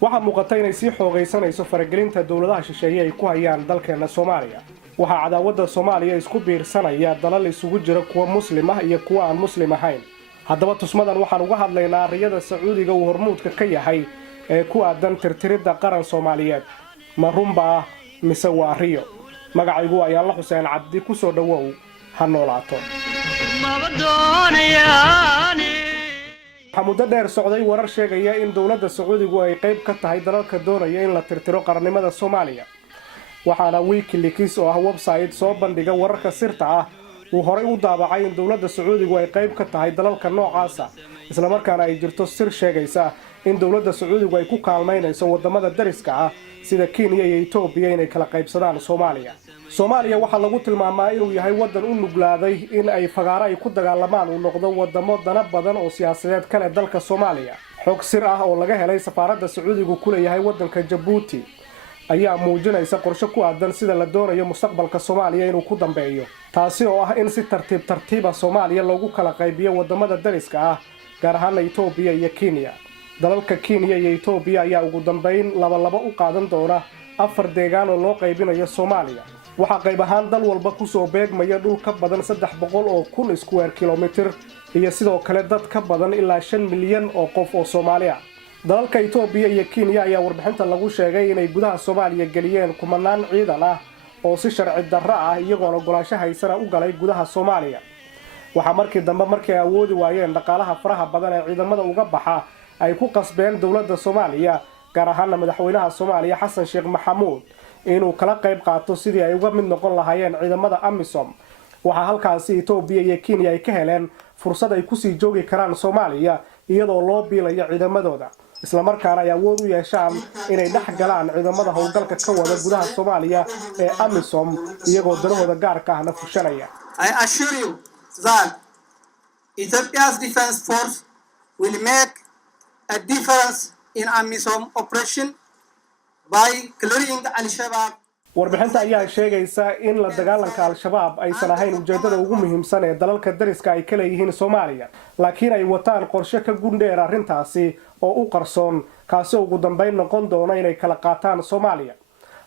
waxaa muuqata inay sii xoogaysanayso faragelinta dowladaha shisheeye ay ku hayaan dalkeena Soomaaliya. waxaa cadaawada Soomaaliya isku biirsanaya dalal isugu jira kuwa muslim ah iyo kuwa aan muslim ahayn. haddaba tusmadan waxaan uga hadlaynaa riyada Sacuudiga uu hormuudka ka yahay ee ku aadan tirtiridda qaran Soomaaliyeed. ma runba mise waa riyo? magacaygu ayaa la Xuseen Cabdi, ku soo dhawow ha noolaato. waxaa muddo dheer socday warar sheegaya in dowladda Sacuudigu ay qayb ka tahay dalalka doonaya in la tirtiro qarannimada Soomaaliya. waxaana Wikileaks oo ah website soo bandhiga wararka sirta ah uu horay u daabacay in dowladda Sacuudigu ay qayb ka tahay dalalka noocaas ah, isla markaana ay jirto sir sheegaysa in dowladda Sacuudigu ay ku kaalmaynayso wadamada dariska ah sida Kenya iyo Ethiopia inay kala qaybsadaan Soomaaliya. Soomaaliya waxaa lagu tilmaamaa inuu yahay wadan u nuglaaday in ay fagaaro ay ku dagaalamaan uu noqdo wadamo dana badan oo siyaasadeed kale dalka Soomaaliya. xog sir ah oo laga helay safaaradda Sacuudigu ku leeyahay wadanka Djibouti ayaa muujinaysa qorshe ku aadan sida la doonayo mustaqbalka Soomaaliya inuu ku dambeeyo, taasi oo ah in si tartiib Soomaaliya loogu kala qaybiyo wadamada dariska ah, gaar ahaan Ethiopia iyo Kenya. dalalka Kenya iyo Ethiopia ayaa ugu dambeyn laba u qaadan doona 4 deegaan oo loo qaybinayo Soomaaliya. waxaa qayb ahaan dal walba ku soo beegmaya dhul ka badan 300,000 square kilometer iyo sidoo kale dad ka badan ilaa 5 milyan oo qof oo Soomaali ah. dalalka Ethiopia iyo Kenya ayaa warbixinta lagu sheegay inay gudaha Soomaaliya galiyeen kumanaan ciidan ah oo si sharci darro ah iyagoo ogolaansho haysana u galay gudaha Soomaaliya. waxaa markii dambe markay awoodi waayeen dhaqaalaha faraha badan ee ciidamada uga baxa ay ku qasbeen dowladda Soomaaliya, gaar ahaan madaxweynaha Soomaaliya Xasan Sheekh Maxamuud, inuu kala qayb qaato sidii ay uga mid noqon lahaayeen ciidamada AMISOM. waxaa halkaasi Ethiopia iyo Kenya ay ka heleen fursad ay ku sii joogi karaan Soomaaliya iyadoo loo biilayo ciidamadooda, isla markaana ay awood u yeeshaan inay dhex galaan ciidamada howlgalka ka wada gudaha Soomaaliya ee AMISOM iyagoo danahooda gaarka ahna fushanaya. I assure you that Ethiopia's defense force will make a difference in AMISOM operation by clearing Al-Shabaab. warbixinta ayaa sheegaysa in la dagaalanka Al-Shabaab aysan ahayn ujeedada ugu muhiimsan ee dalalka dariska ay ka leeyihiin Soomaaliya, laakiin ay wataan qorshe ka gundheer arrintaasi oo u qarsoon, kaasi ugu dambeyn noqon doona inay kala qaataan Soomaaliya.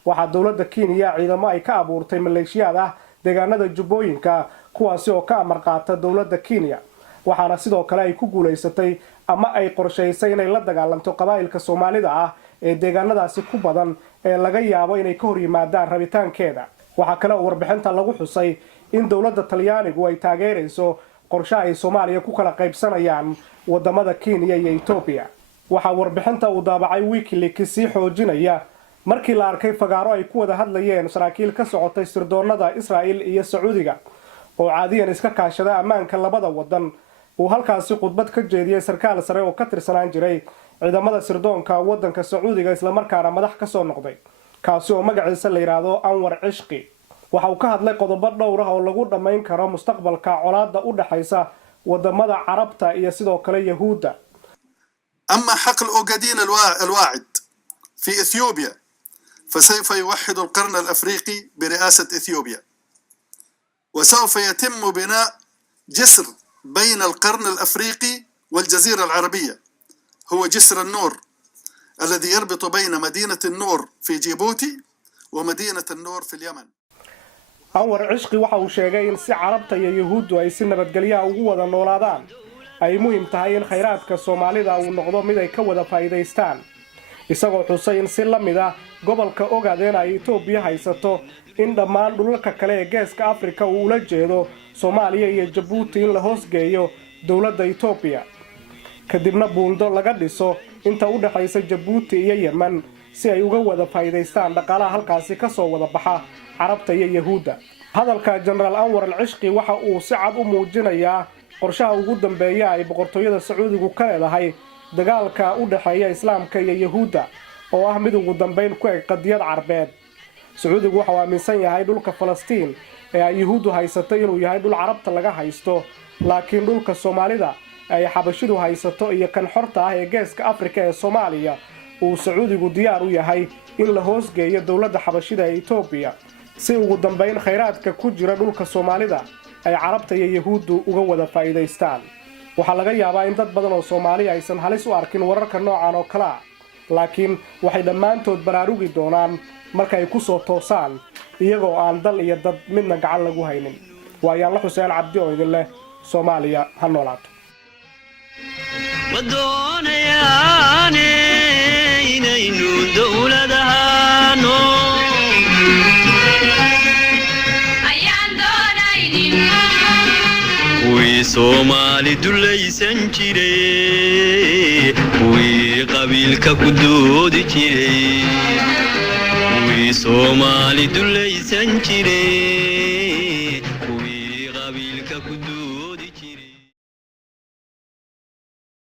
waxaa dowladda Kenya ciidamo ay ka abuurtay maleeshiyad ah deegaanada Jubbooyinka, kuwaasi oo ka amar qaata dowladda Kenya. waxaana sidoo kale ay ku guuleysatay ama ay qorshaysay inay la dagaalanto qabaa'ilka Soomaalida ah ee deegaanadaasi ku badan ee laga yaabo inay ka hor yimaadaan rabitaankeeda. waxaa kale oo warbixinta lagu xusay in dowladda Talyaanigu ay taageerayso qorshe ay Soomaaliya ku kala qaybsanayaan wadamada Kenya iyo Ethiopia. waxaa warbixinta uu daabacay Wikileaks sii xoojinaya markii la arkay fagaaro ay ku wada hadlayeen saraakiil ka socotay sirdoonada Israa'iil iyo Sacuudiga oo caadiyan iska kaashada ammaanka labada wadan. uu halkaasi khudbad ka jeediyay sarkaal sare oo ka tirsanaan jiray ciidamada sirdoonka wadanka Sacuudiga isla markaana madax ka soo noqday, kaasi oo magaciisa la yiraahdo Anwar Cishqi. waxa uu ka hadlay qodobo dhowr ah oo lagu dhameyn karo mustaqbalka colaadda u dhaxaysa wadamada Carabta iyo sidoo kale Yahuudda. أما حقل أوغادين الواعد في إثيوبيا فسوف يوحد القرن الأفريقي برئاسة إثيوبيا، وسوف يتم بناء جسر بين القرن الأفريقي والجزيرة العربية، هو جسر النور الذي يربط بين مدينة النور في جيبوتي ومدينة النور في اليمن. Anwar Cishqi waxa uu sheegay in si Carabta iyo Yahuuddu ay si nabadgelyo ugu wada noolaadaan ay muhiim tahay in khayraadka Soomaalida uu noqdo mid ay ka wada faa'iideystaan, isagoo xusay in si la mid ah gobolka Ogaadeen ay Ethiopia haysato in dhammaan dhulalka kale ee Geeska Afrika uu la jeedo Soomaaliya iyo Djibouti in la hoosgeeyo dowladda Ethiopia, kadibna buundo laga dhiso inta u dhaxaysa Djibouti iyo Yemen si ay uga wada faa'iideystaan dhaqaalaha halkaasi ka soo wada baxa Carabta iyo Yahuudda. hadalka General Anwar al-Cishqi waxa uu si cad u muujinayaa qorshaha ugu dambeeya ay boqortooyada Sacuudigu ka leedahay dagaalka u dhaxeeya Islaamka iyo Yahuudda oo ah mid ugu dambeyn ku eg qadiyad Carbeed. Sacuudigu waxa uu aaminsan yahay dhulka Falastiin ee ay Yahuuddu haysato inuu yahay dhul Carabta laga haysto, laakiin dhulka Soomaalida ay Xabashidu haysato iyo kan xorta ah ee Geeska Afrika ee Soomaaliya uu Sacuudigu diyaar u yahay in la hoosgeeyo dowladda Xabashida ee Ethiopia si ugu dambeyn khayraadka ku jira dhulka Soomaalida ay Carabta iyo Yahuuddu uga wada faa'iideystaan. waxaa laga yaabaa in dad badan oo Soomaali aysan halis u arkin wararka noocan oo kala, laakiin waxay dhammaantood baraarugi doonaan marka ay ku soo toosaan iyagoo aan dal iyo dad midna gacan lagu haynin. waa Yaalla Xuseen Cabdi oo idin leh Soomaaliya ha noolaato. ودونياني إنينو دولدهانو أيان دونينين وي صومالي دوليسان جيري وي قبيلك كدود جيري وي صومالي دوليسان جيري